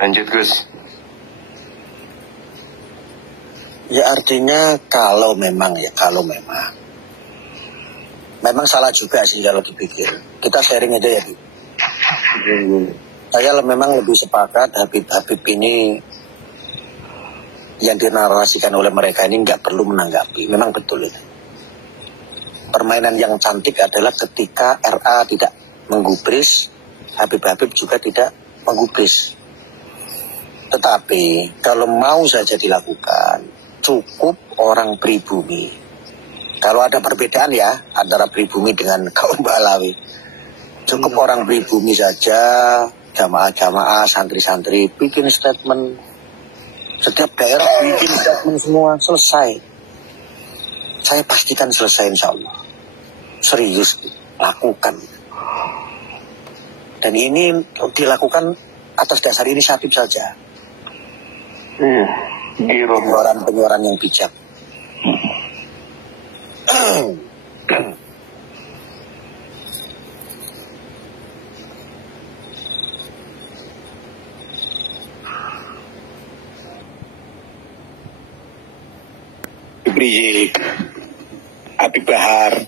Lanjut Gus. Ya artinya kalau memang salah juga sih kalau dipikir. Kita sharing aja ya. Saya memang lebih sepakat Habib ini yang dinarasikan oleh mereka ini nggak perlu menanggapi. Memang betul itu. Permainan yang cantik adalah ketika RA tidak menggubris, Habib juga tidak menggubris. Tetapi kalau mau saja dilakukan, cukup orang pribumi. Kalau ada perbedaan ya antara pribumi dengan kaum Balawi, cukup orang pribumi saja, jamaah-jamaah, santri-santri bikin statement. Setiap daerah bikin statement semua, selesai. Saya pastikan selesai insya Allah. Serius, lakukan. Dan ini dilakukan atas dasar inisiatif saja. Pengeluaran yang bijak. Ibri Habib Bahar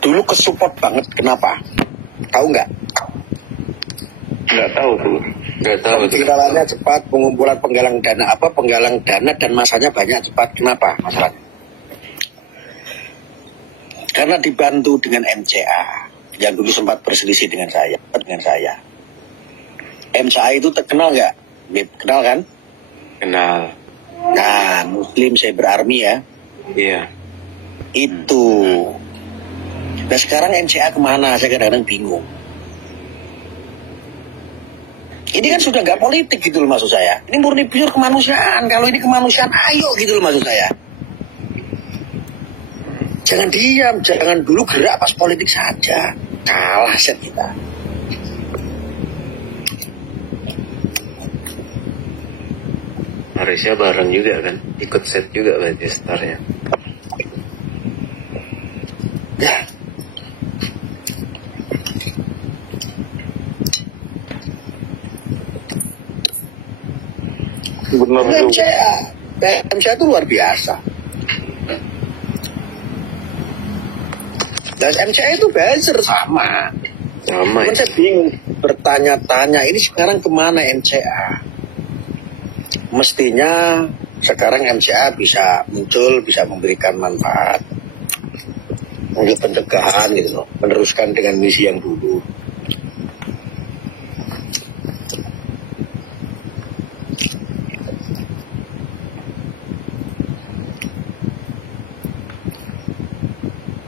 dulu kesupport banget, kenapa? Tahu nggak? Nggak tahu tuh. Penggalangannya cepat, penggalang dana dan masanya banyak cepat. Kenapa masalahnya? Karena dibantu dengan MCA yang dulu sempat berselisih dengan saya. MCA itu terkenal nggak? Kenal kan? Kenal. Nah, Muslim Cyber Army ya. Iya. Itu. Nah sekarang MCA kemana? Saya kadang-kadang bingung. Ini kan sudah nggak politik gitu loh maksud saya. Ini murni pure kemanusiaan. Kalau ini kemanusiaan, ayo gitu loh maksud saya. Jangan diam, jangan dulu gerak pas politik saja. Kalah set kita. Harusnya bareng juga kan, ikut set juga berarti startnya. Ya. Benar juga. MCA itu luar biasa. Dan MCA itu buzzer sama. Sama ya. Saya bingung bertanya-tanya ini sekarang kemana MCA? Mestinya sekarang MCA bisa muncul, bisa memberikan manfaat untuk pencegahan gitu loh, meneruskan dengan misi yang dulu.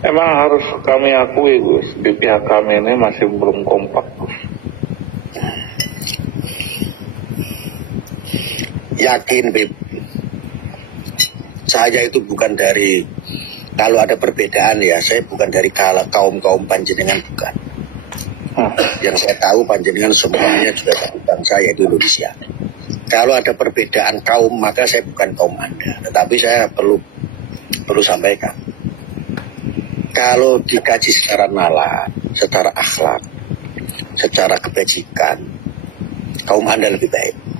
Emang harus kami akui Gus, di pihak kami ini masih belum kompak Gus. Yakin Beb, saya itu bukan dari, kalau ada perbedaan ya, saya bukan dari kaum panjenengan, bukan. Yang saya tahu panjenengan semuanya juga satu bangsa yaitu Indonesia. Kalau ada perbedaan kaum maka saya bukan kaum Anda, tetapi saya perlu sampaikan. Kalau dikaji secara nalar, secara akhlak, secara kebajikan, kaum Anda lebih baik.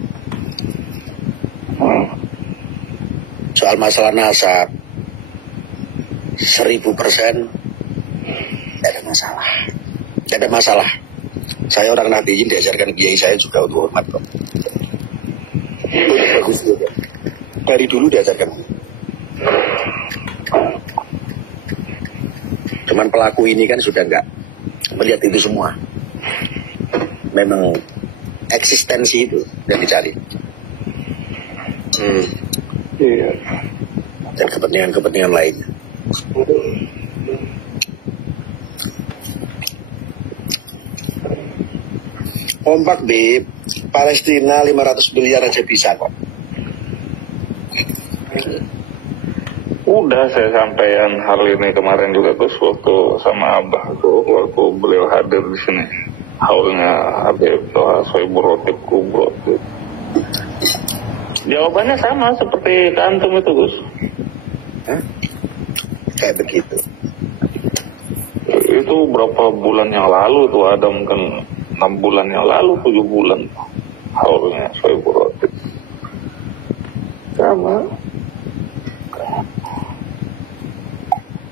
Soal masalah nasab 1000% tidak ada masalah. Tidak ada masalah. Saya orang Nahdliyin, diajarkan kiai saya juga untuk hormat kok. Itu bagus juga. Dari dulu diajarkan. Cuman pelaku ini kan sudah nggak melihat itu semua. Memang eksistensi itu yang dicari. Iya. Dan kepentingan lainnya. Kompak Bib, Palestina 500 miliar aja bisa kok. Udah saya sampaikan hal ini kemarin juga Gus, waktu sama Abah tuh, waktu beliau hadir di sini. Haulnya Habib Sohibul Rotib Kubro tuh. Jawabannya sama seperti kantum itu Gus. Kayak begitu. Itu berapa bulan yang lalu tuh, ada mungkin 6 bulan yang lalu, 7 bulan. haulnya Soebul Rotib. Sama.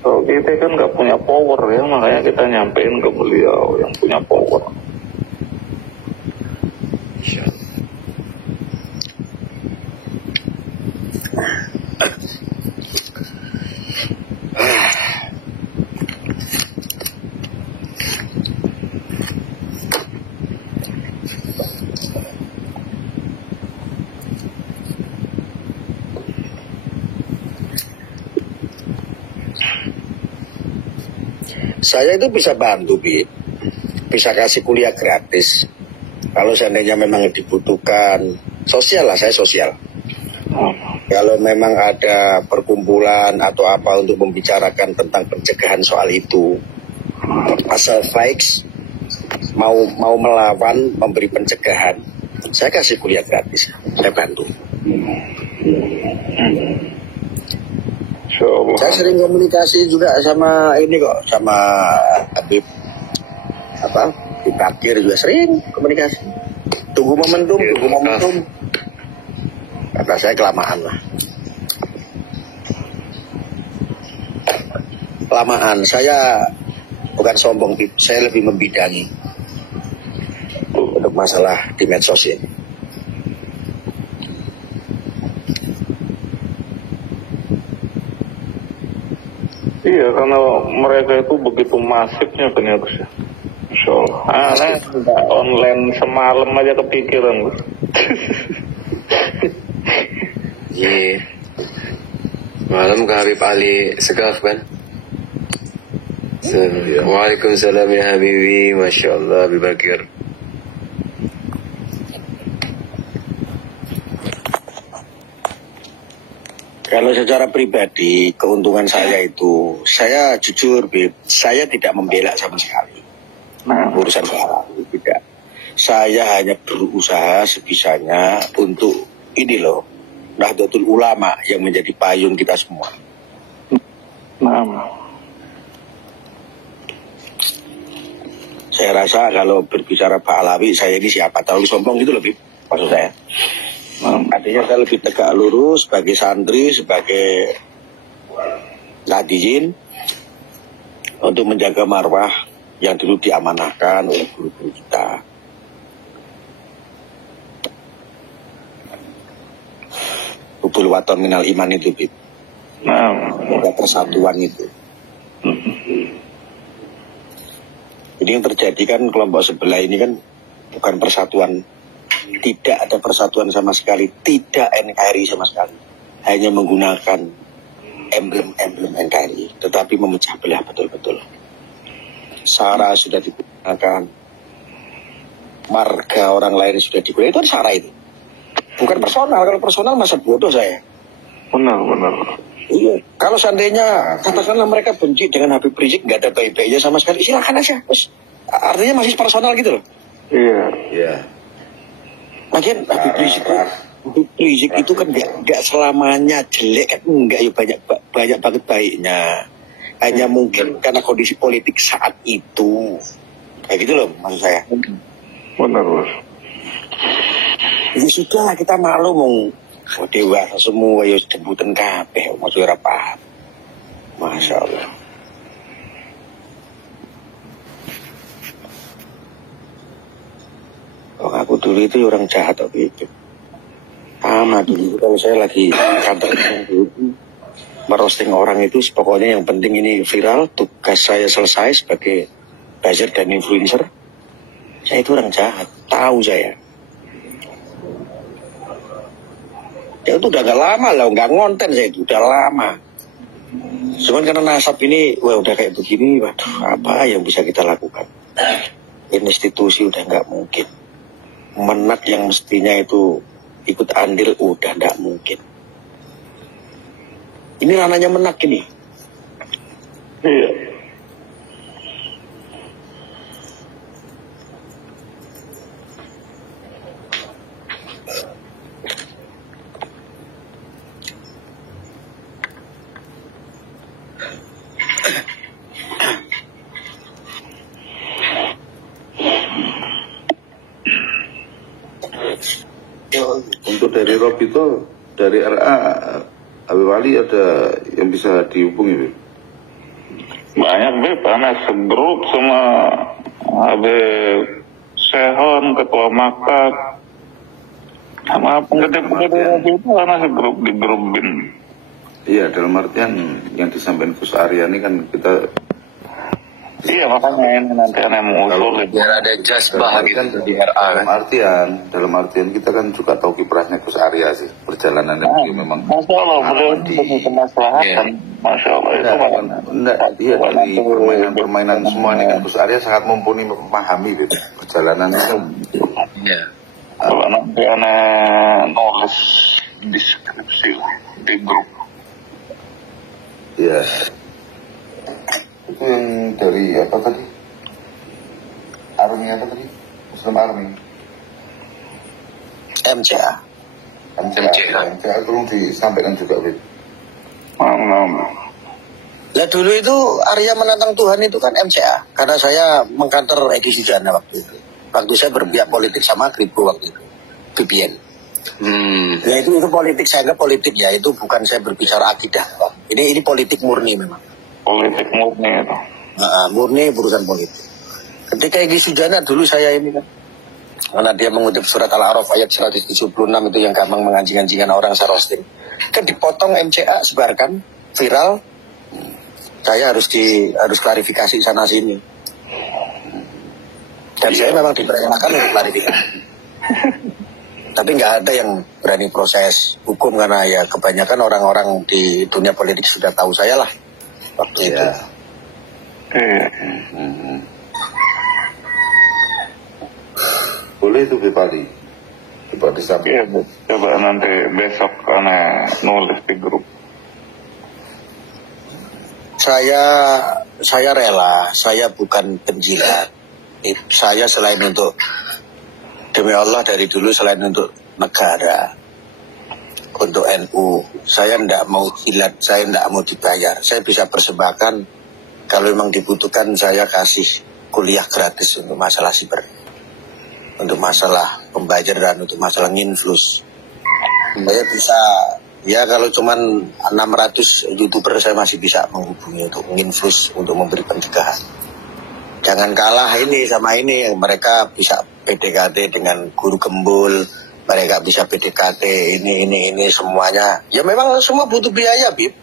Kalau kita kan nggak punya power ya, makanya kita nyampein ke beliau yang punya power. Saya itu bisa bantu, Bi. Bisa kasih kuliah gratis. Kalau seandainya memang dibutuhkan, sosial lah, saya sosial. Kalau memang ada perkumpulan atau apa untuk membicarakan tentang pencegahan soal itu, asal fights mau melawan, memberi pencegahan, saya kasih kuliah gratis, saya bantu. Saya sering komunikasi juga sama ini kok, sama Habib di takdir juga sering komunikasi. Tunggu momentum. Kata saya kelamaan lah. Kelamaan, saya bukan sombong, saya lebih membidangi untuk masalah di medsos ini. Iya, karena mereka itu begitu masifnya ternyata. Insya Allah. Nggak online semalam aja kepikiran. Iya. Malam ke Habib Ali Segaf kan? Waalaikumsalam ya Habibi, Masya Allah, Habib Bakir. Kalau secara pribadi, keuntungan saya itu, saya jujur, Bib, saya tidak membela sama sekali. Urusan soal itu tidak. Saya hanya berusaha sebisanya untuk ini loh, Nahdlatul Ulama yang menjadi payung kita semua. Saya rasa kalau berbicara Pak Alawi, saya ini siapa? Terlalu sombong gitu loh, Bib, maksud saya. Artinya saya lebih tegak lurus sebagai santri, sebagai nadiyin untuk menjaga marwah yang dulu diamanahkan oleh guru-guru kita. Hubul waton minal iman itu, Bib. Ada persatuan itu. Ini yang terjadi kan kelompok sebelah ini kan bukan persatuan. Tidak ada persatuan sama sekali, tidak NKRI sama sekali, hanya menggunakan emblem-emblem NKRI, tetapi memecah belah betul-betul. SARA sudah digunakan, marga orang lain sudah digunakan, itu SARA itu. Bukan personal, kalau personal masa bodoh saya. Benar. Iya, kalau seandainya katakanlah mereka benci dengan Habib Rizik, nggak ada baik-baiknya sama sekali, silakan aja. Terus, artinya masih personal gitu loh. Iya. Lagian Habib Rizik itu kan nggak selamanya jelek kan, enggak ya, banyak banget baiknya. Hanya mungkin karena kondisi politik saat itu kayak gitu loh maksud saya. Benar, Bos. Ya sudah lah, kita malu mau dewasa semua ya debutan kabeh maksudnya apa. Masya Allah. Aku dulu itu orang jahat waktu itu. Sama dulu kalau saya lagi kantor dulu merosting orang itu, pokoknya yang penting ini viral, tugas saya selesai sebagai buzzer dan influencer. Saya itu orang jahat, tahu saya. Ya itu udah gak lama lah, gak ngonten saya itu, udah lama. Cuman karena nasab ini, wah udah kayak begini, waduh apa yang bisa kita lakukan? Institusi udah gak mungkin. Menak yang mestinya itu ikut andil udah gak mungkin. Ini ranahnya menak ini. Iya. Untuk dari Rob itu, dari RA, Habib Ali ada yang bisa dihubungi, Bib? Banyak, Beb, anak segrup sama Habib Sehon, Ketua Maktab, sama penggede-penggede itu anak segrup di grup BIN. Iya, dalam artian yang disampaikan Gus Arya ini kan kita... Iya, makanya ini nanti aneh mau usul. Biar ada jazbah gitu di RA kan. Dalam artian kita kan juga tahu kiprahnya Gus Arya sih, perjalanannya beliau memang. Masya Allah, beliau demi kemaslahatan. Masya Allah, itu Enggak, iya dari permainan semua ini kan Gus Arya sangat mumpuni memahami gitu, perjalanannya. Iya. Kalau nanti aneh nulis deskripsi di grup. Iya. Itu yang dari apa tadi? Army apa tadi? Muslim Army. MCA. MCA tolong disampaikan juga, Bib. Lah dulu itu Arya menantang Tuhan itu kan MCA, karena saya mengkantor Edi Sujana waktu itu. Waktu saya berpihak politik sama Kripo waktu itu, BPN. Ya itu politik, saya anggap politik ya, itu bukan saya berbicara akidah. Ini politik murni memang. Politik murni itu. Murni urusan politik. Ketika Edi Sujana dulu saya ini kan, karena dia mengutip surat Al-A'raf ayat 176 itu yang gampang menganjing-anjingkan orang, saya roasting. Kan dipotong MCA, sebarkan, viral. Saya harus klarifikasi sana sini. Dan saya memang diperintahkan untuk klarifikasi. Tapi nggak ada yang berani proses hukum karena ya kebanyakan orang-orang di dunia politik sudah tahu saya lah waktu itu. Boleh itu Bib Ali. Coba disampaikan. Iya, coba nanti besok karena nulis di grup. Saya rela, saya bukan penjilat. Saya selain untuk demi Allah dari dulu selain untuk negara, untuk NU, saya tidak mau jilat, saya tidak mau dibayar. Saya bisa persembahkan kalau memang dibutuhkan, saya kasih kuliah gratis untuk masalah siber, untuk masalah pembayaran, untuk masalah nginflus. Saya bisa, ya kalau cuman 600 YouTuber saya masih bisa menghubungi untuk nginflus, untuk memberi pencegahan. Jangan kalah ini sama ini, mereka bisa PDKT dengan guru gembul, mereka bisa PDKT ini semuanya. Ya memang semua butuh biaya, Bib.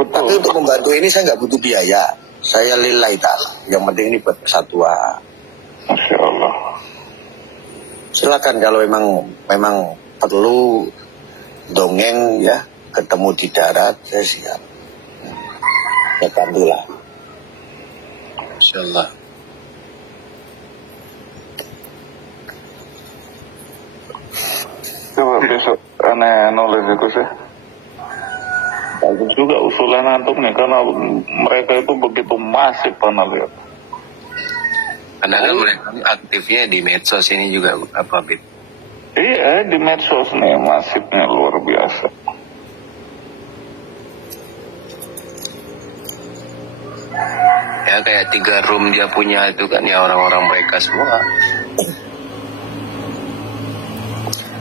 Tapi untuk membantu ini saya nggak butuh biaya. Saya lillahi ta'ala. Yang penting ini buat persatuan. Masya Allah. Silakan kalau memang perlu dongeng ya, ketemu di darat, saya siap. Ya bantulah. Masya Allah. Coba besok aneh nulis itu sih. Bagus juga usulan antum nih, karena mereka itu begitu masif pernah lihat. Karena kan mereka aktifnya di medsos ini juga apa, Bib? Iya, di medsos nih masifnya luar biasa. Ya kayak 3 room dia punya itu kan ya orang-orang mereka semua.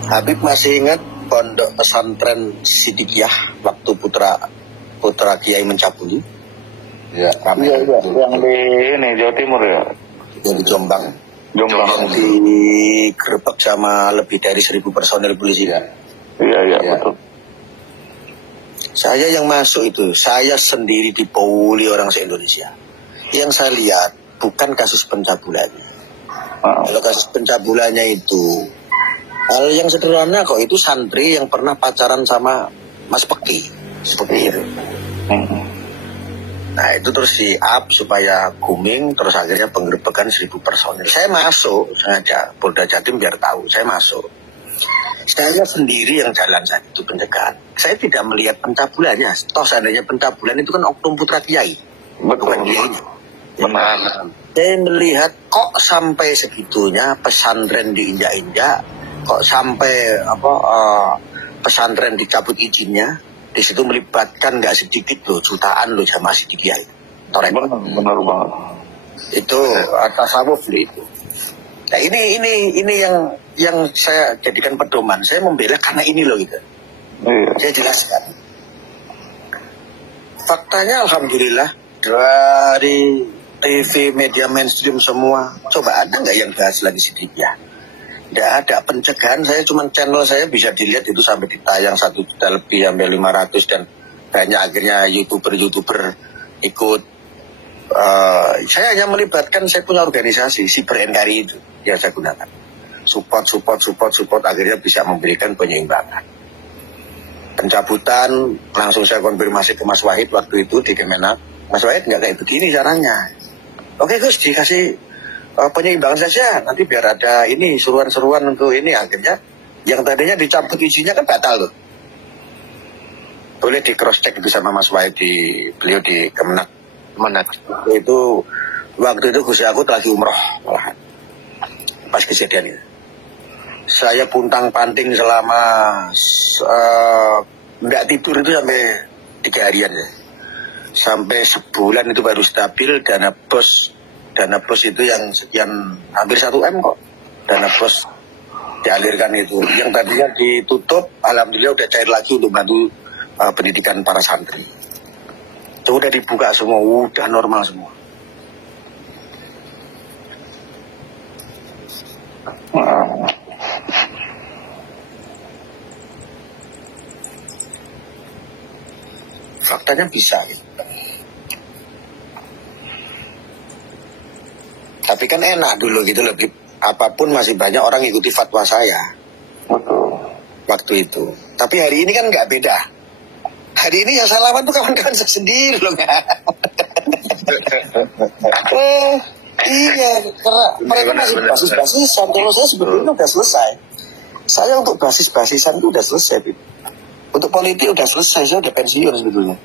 Habib masih ingat pondok pesantren Sidikiyah waktu putra Kiai mencabuli? Ya, Iya, yang di ini Jawa Timur ya. Yang di Jombang. Yang digerebek sama lebih dari 1.000 personel polisi kan? Iya, betul. Saya yang masuk itu, saya sendiri dipuli orang se-Indonesia. Yang saya lihat bukan kasus pencabulannya. Kalau kasus pencabulannya itu hal yang sederhana kok, itu santri yang pernah pacaran sama Mas Peki, seperti itu. Nah itu terus di up supaya booming, terus akhirnya penggerbekan 1.000 personil. Saya masuk sengaja, Polda Jatim biar tahu saya masuk. Saya sendiri yang jalan saat itu pencegahan. Saya tidak melihat pencabulannya. Toh seandainya pencabulan itu kan oknum putra kiai, bukan kiai. Benar. Saya melihat kok sampai segitunya pesantren diinjak-injak, kok sampai pesantren dicabut izinnya. Di situ melibatkan nggak sedikit loh, jutaan loh jamaah Sidikiyah itu. Benar banget. Itu tasawuf itu. Nah ini yang yang saya jadikan pedoman, saya membela karena ini loh gitu. Saya jelaskan. Faktanya alhamdulillah dari TV, media mainstream semua, coba ada nggak yang bahas lagi Sidikiyah? Nggak ada. Pencegahan saya cuma channel saya bisa dilihat itu sampai ditayang 1 juta lebih sampai 500 dan banyak akhirnya youtuber ikut. Saya hanya melibatkan, saya punya organisasi Cyber NKRI itu yang saya gunakan. Support akhirnya bisa memberikan penyimbangan. Pencabutan langsung saya konfirmasi ke Mas Wahid waktu itu di Kemenak. Mas Wahid nggak kayak begini caranya. Oke Gus, dikasih penyimbangan saja, nanti biar ada ini seruan-seruan untuk ini. Akhirnya yang tadinya dicabut izinnya kan batal tuh. Boleh di cross check itu sama Mas Wahid, beliau di Kemenak. Itu waktu itu Gus Yakut lagi umroh malahan pas kejadian itu. Saya puntang panting selama nggak tidur itu sampai 3 harian ya. Sampai sebulan itu baru stabil. Dana bos itu yang sekian hampir 1 M kok. Dana bos dialirkan itu. Yang tadinya ditutup, alhamdulillah udah cair lagi untuk bantu pendidikan para santri. Udah dibuka semua, udah normal semua. Faktanya bisa gitu. Tapi kan enak dulu gitu, lebih apapun masih banyak orang ikuti fatwa saya. Betul. Waktu itu. Tapi hari ini kan nggak beda. Hari ini yang saya lawan tuh kawan-kawan saya sendiri loh. Iya, karena mereka masih basis-basisan. Kalau saya sebetulnya udah selesai. Saya untuk basis-basisan itu udah selesai. Untuk politik udah selesai, saya udah pensiun sebetulnya.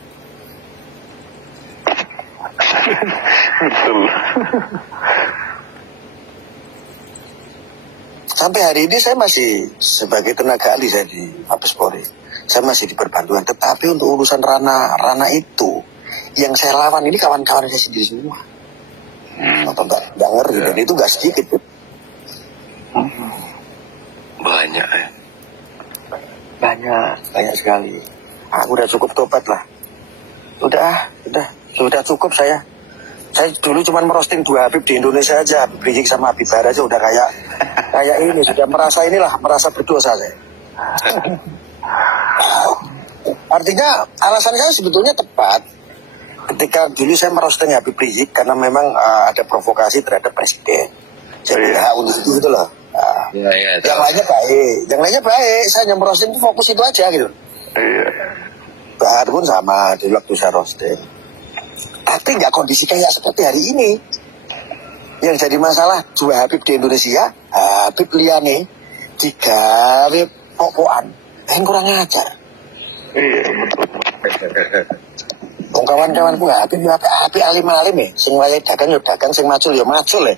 Betul. Sampai hari ini saya masih sebagai tenaga ahli saya di Mabes Polri. Saya masih di perbantuan. Tetapi untuk urusan ranah itu, yang saya lawan ini kawan-kawan saya sendiri semua. Apa nggak ngerti, dan itu nggak sedikit. Banyak ya. Banyak sekali. Aku udah cukup tobat lah. Sudah cukup saya. Saya dulu cuma merosting 2 Habib di Indonesia aja, Habib Rizik sama Habib Bara aja udah kayak ini, sudah merasa berdosa saya. Artinya alasan saya sebetulnya tepat. Ketika dulu saya merosting Habib Rizik karena memang ada provokasi terhadap presiden. Jadi untuk itu gitu loh. Yang lainnya baik. Saya hanya merosting itu fokus itu aja gitu. Bahar pun sama di waktu saya roasting. Tapi nggak kondisi kayak seperti hari ini. Yang jadi masalah 2 Habib di Indonesia, Habib Liane, 3 Habib pokokan. Yang kurang ajar. Kawan-kawanku Habib alim-alim ya. Sing wayahe dagang ya dagang, sing macul ya macul ya.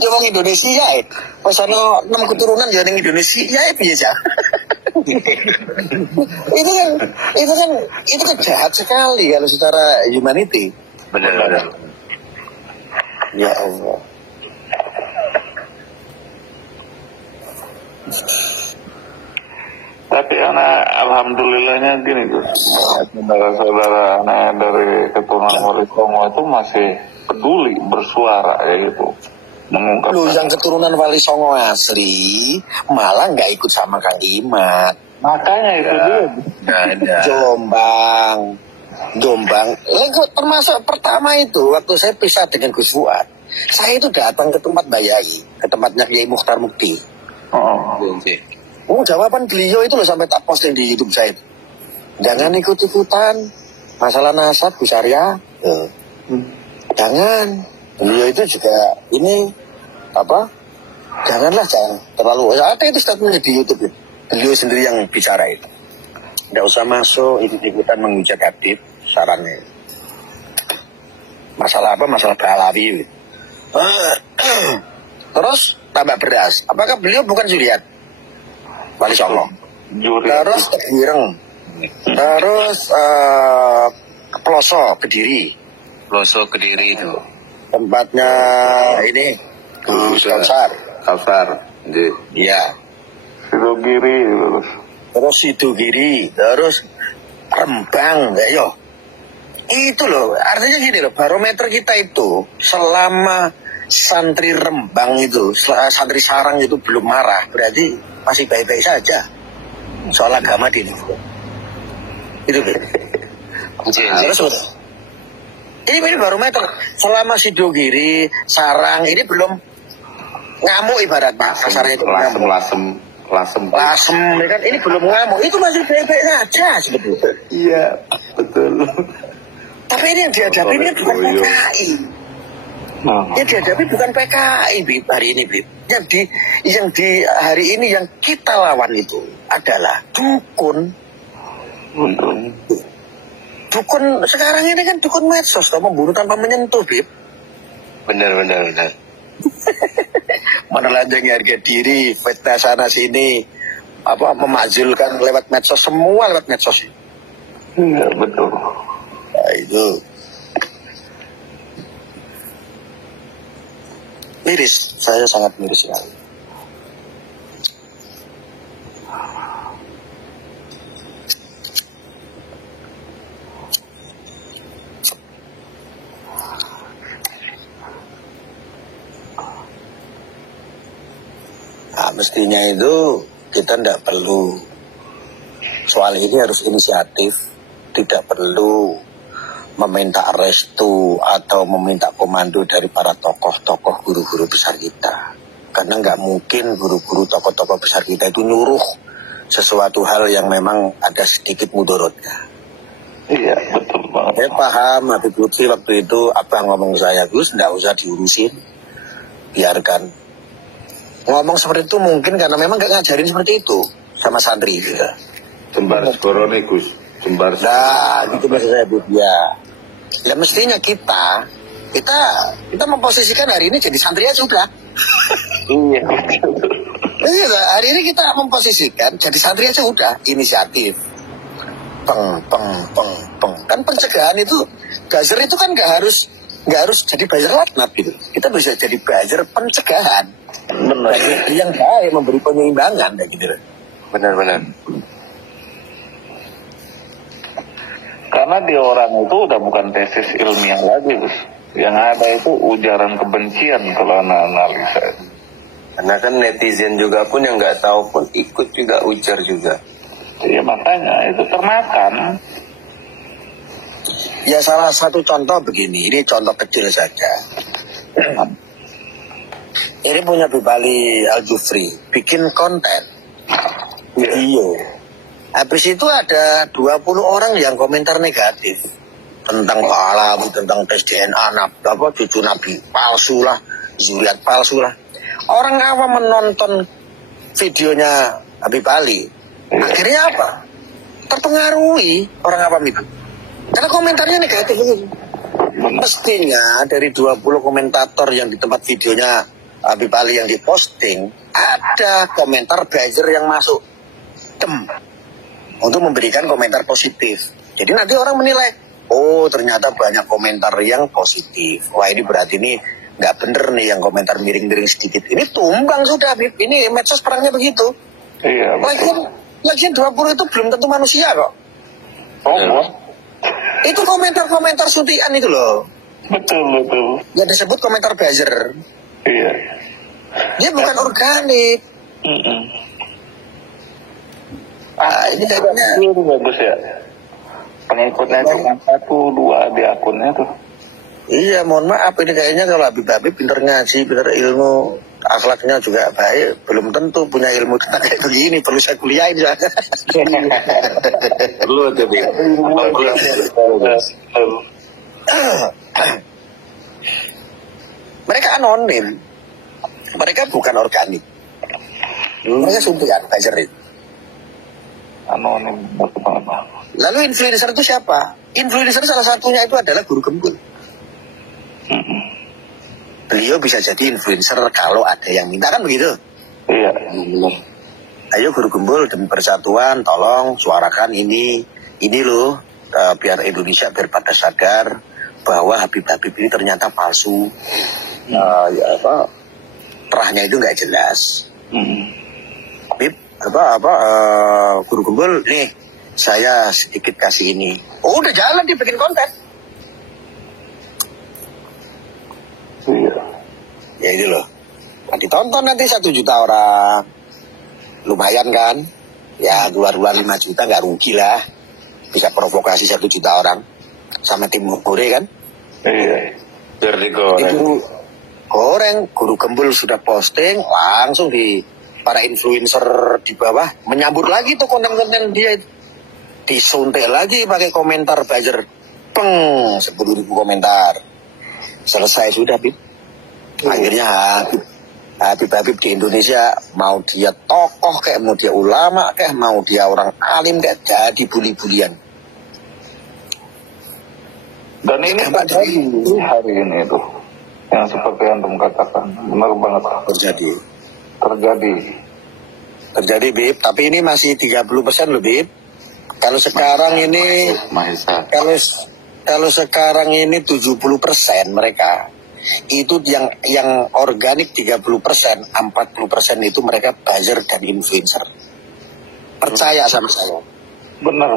Ya wong Indonesia ya. Pas ana 6 keturunan ya ning Indonesia ya piye ya. itu kan jahat sekali kalau secara humanity. Benar. Ya Allah. Tapi alhamdulillahnya gini Gus, saudara-saudara dari keturunan Wali Songo itu masih peduli bersuara ya gitu, mengungkapkan. Lu yang keturunan Wali Songo asli malah nggak ikut sama Kang Imat. Makanya itu dia. Ada. Jombang. Termasuk pertama itu waktu saya pisah dengan Gus Fuad, saya itu datang ke tempat Mbak Yai, ke tempatnya Kiai Mukhtar Mukti. Jawaban beliau itu loh sampai tak posting di YouTube saya itu. Jangan ikut-ikutan masalah nasab Gus Arya. Jangan. Beliau itu juga ini jangan terlalu. Ada itu statementnya di YouTube ya. Beliau sendiri yang bicara itu. Nggak usah masuk ikut-ikutan menghujat Habib, sarannya. Masalah Masalah beralawi. Terus tambah beras. Apakah beliau bukan Juliat? Wali Songo. Terus Kediri. Terus Peloso Kediri. Peloso Kediri itu. Tempatnya ini Gus Kalsar. Iya. Sidogiri Terus Sidogiri, terus Rembang, ya yo. Itu loh, artinya gini loh, barometer kita itu selama santri Rembang itu, santri Sarang itu belum marah, berarti masih baik-baik saja soal agama di ini. Itu gitu. Terus ini barometer selama Sidogiri, Sarang ini belum ngamuk ibarat Pak, kasarnya itu lasem kan, ini belum ngamuk, itu masih baik-baik saja sebetulnya. Iya, betul. Tapi ini yang dihadapi ini bukan PKI. Yang dihadapi bukan PKI, Bib, hari ini, Bib. Yang di hari ini yang kita lawan itu adalah dukun. Dukun sekarang ini kan dukun medsos, membunuh tanpa menyentuh, Bib. Benar. Menelanjangi harga diri, fitnah sana sini, memakzulkan lewat medsos, semua lewat medsos. Iya, betul. Nah, itu miris, saya sangat miris sekali. Nah, mestinya itu kita tidak perlu soal ini, harus inisiatif, tidak perlu meminta restu atau meminta komando dari para tokoh-tokoh guru-guru besar kita. Karena nggak mungkin guru-guru tokoh-tokoh besar kita itu nyuruh sesuatu hal yang memang ada sedikit mudorotnya. Iya, betul banget. Saya paham, Habib Lutfi waktu itu apa ngomong saya, Gus, nggak usah diurusin, biarkan. Ngomong seperti itu mungkin karena memang nggak ngajarin seperti itu sama santri juga. Jembar sekorone Gus, jembar. Nah, gitu maksud saya, Bu. Ya mestinya kita memposisikan hari ini jadi santri aja sudah. Iya. Iya, hari ini kita memposisikan jadi santri aja udah, inisiatif. Kan pencegahan itu, buzzer itu kan nggak harus jadi buzzer laknat gitu. Kita bisa jadi buzzer pencegahan. Benar. Yang baik, memberi penyeimbangan kayak gitu. Benar. Karena di orang itu udah bukan tesis ilmiah lagi, Gus. Yang ada itu ujaran kebencian kalau analisa. Karena kan netizen juga pun yang nggak tahu pun ikut juga ujar juga. Iya, makanya itu termakan. Ya salah satu contoh begini, ini contoh kecil saja. Ini punya Bipali Al-Jufri, bikin konten video. Habis itu ada 20 orang yang komentar negatif tentang Pahlawi, tentang tes DNA, cucu Nabi palsu lah, zuriat palsu lah. Orang awam menonton videonya Habib Ali, akhirnya apa? Terpengaruhi orang awam itu. Karena komentarnya negatif itu. Mestinya dari 20 komentator yang di tempat videonya Habib Ali yang diposting, ada komentar buzzer yang masuk untuk memberikan komentar positif. Jadi nanti orang menilai, oh ternyata banyak komentar yang positif. Wah ini berarti ini nggak bener nih yang komentar miring-miring sedikit. Ini tumbang sudah, Bib. Ini medsos perangnya begitu. Iya. Lagian 20 itu belum tentu manusia kok. Oh, Itu komentar-komentar suntikan itu loh. betul. Yang disebut komentar buzzer. Iya. Dia bukan organik. Ini kayaknya Itu bagus ya. Pengikutnya cuma 1-2 di akunnya tuh. Iya, mohon maaf, ini kayaknya kalau Habib pinter ngaji, pinter ilmu, akhlaknya juga baik, belum tentu punya ilmu tentang kayak begini, perlu saya kuliahin soalnya. Perlu tuh, Bib. Mereka anonim, mereka bukan organik, mereka suntikan, buzzer. Anonim, betul banget. Lalu influencer itu siapa? Influencer salah satunya itu adalah Guru Gembul. Beliau bisa jadi influencer kalau ada yang minta, kan begitu? Iya. Ayo Guru Gembul demi persatuan, tolong suarakan ini loh, biar Indonesia biar pada sadar bahwa Habib ini ternyata palsu. Terahnya itu nggak jelas. Bib, Guru Gembul nih, saya sedikit kasih ini. Oh, udah jalan dia bikin konten. Iya. Ya itu loh. Nah, ditonton nanti 1 juta orang. Lumayan kan? Ya keluar 5 juta nggak rugi lah. Bisa provokasi 1 juta orang. Sama tim Gore kan? Iya. Biar digoreng. Itu goreng, Guru Gembul sudah posting, langsung di para influencer di bawah menyambut lagi tuh konten-konten dia. Disuntik lagi pakai komentar buzzer. Peng, 10.000 komentar. Selesai sudah, Bib. Akhirnya Habib di Indonesia, mau dia tokoh kayak, mau dia ulama kayak, mau dia orang alim kayak, jadi bully-bulian. Dan ini terjadi hari ini tuh, yang seperti yang Antum katakan, benar banget Terjadi, Bib. Tapi ini masih 30% loh, Bib. Kalau sekarang ini, kalau sekarang ini 70% mereka. Itu yang organik 30%, 40% itu mereka buzzer dan influencer. Percaya sama saya. Benar.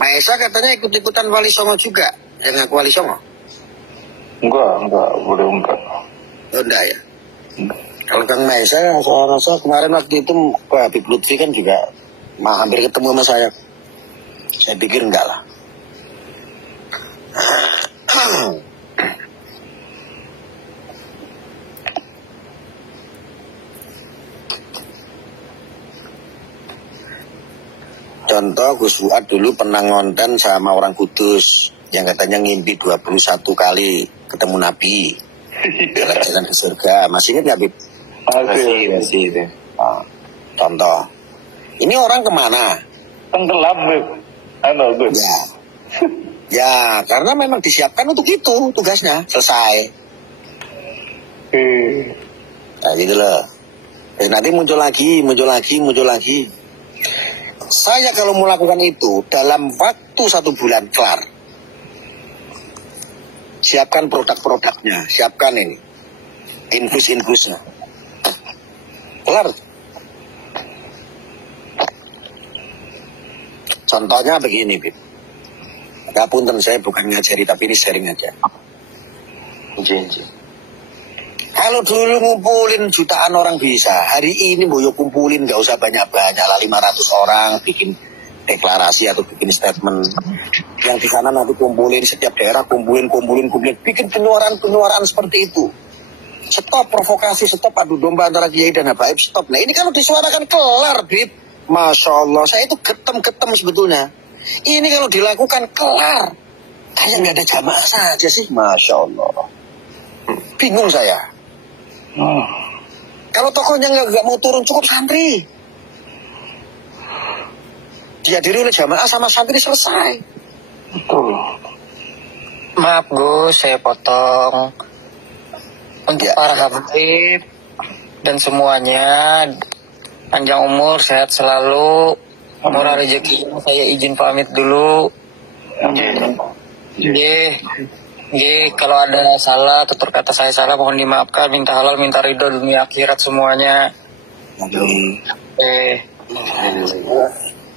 Maesa katanya ikut-ikutan Wali Songo juga, yang ngaku Wali Songo. Enggak, enggak. Oh, enggak ya. Kalau Kang Maesa, saya rasa kemarin waktu itu Pak Habib Lutfi kan juga hampir ketemu sama saya. Saya pikir enggak lah. Contoh Gus Fuad dulu pernah ngonten sama orang Kudus yang katanya ngimpi 21 kali ketemu Nabi. Jalan ke surga. Masih ingat nggak, Bib? Masih. Nah, contoh. Ini orang kemana? Tenggelam, Bib. Gus. Ya, karena memang disiapkan untuk itu tugasnya. Selesai. Nah, gitu loh. Nanti muncul lagi. Saya kalau melakukan itu dalam waktu 1 bulan kelar. Siapkan produk-produknya, siapkan ini infus-infusnya, kelar. Contohnya begini, Bib. Ngapunten, saya bukan ngajari tapi ini sharing aja. Kalau dulu ngumpulin jutaan orang bisa, hari ini boyo kumpulin gak usah banyak-banyak lah, 500 orang bikin deklarasi atau bikin statement. Yang di sana nanti kumpulin, setiap daerah kumpulin, bikin pengeluaran seperti itu. Stop provokasi, stop adu domba antara kiai dan habaib, stop. Nah ini kalau disuarakan kelar, Bib. Masya Allah, saya itu getem sebetulnya. Ini kalau dilakukan kelar, kayak nggak ada jamaah saja sih, Masya Allah. Bingung saya. Kalau tokohnya nggak mau turun, cukup santri. Dihadiri oleh jamaah sama santri, selesai. Betul. Maaf Gus, saya potong. Untuk para habaib dan semuanya, panjang umur, sehat selalu, murah rezeki. Saya izin pamit dulu. Kalau ada salah, tutur kata saya salah, mohon dimaafkan. Minta halal, minta ridho dunia akhirat semuanya.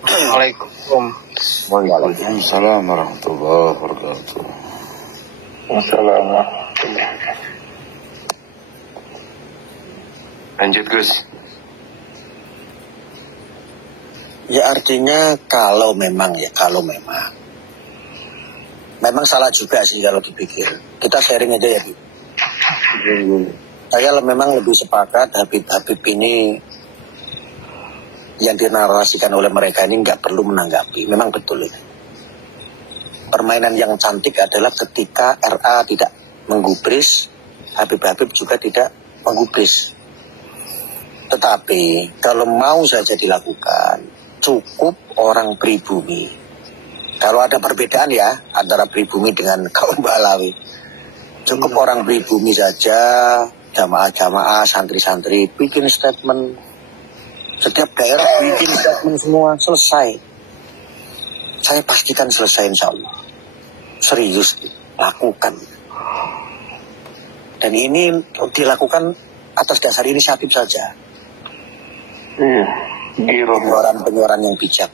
Assalamualaikum. Waalaikumsalam warahmatullahi wabarakatuh. Wassalamualaikum. Lanjut, Gus. Ya artinya kalau memang salah juga sih kalau dipikir. Kita sharing aja ya, Bu. Saya memang lebih sepakat Habib ini yang dinarasikan oleh mereka ini nggak perlu menanggapi. Memang betul ini. Permainan yang cantik adalah ketika RA tidak menggubris, Habib juga tidak menggubris. Tetapi kalau mau saja dilakukan, cukup orang pribumi. Kalau ada perbedaan ya antara pribumi dengan kaum Balawi, cukup orang pribumi saja, jamaah-jamaah, santri-santri bikin statement Setiap daerah bikin statement semua, selesai. Saya pastikan selesai insya Allah. Serius, lakukan. Dan ini dilakukan atas dasar inisiatif saja. Iya, Pengeluaran yang bijak.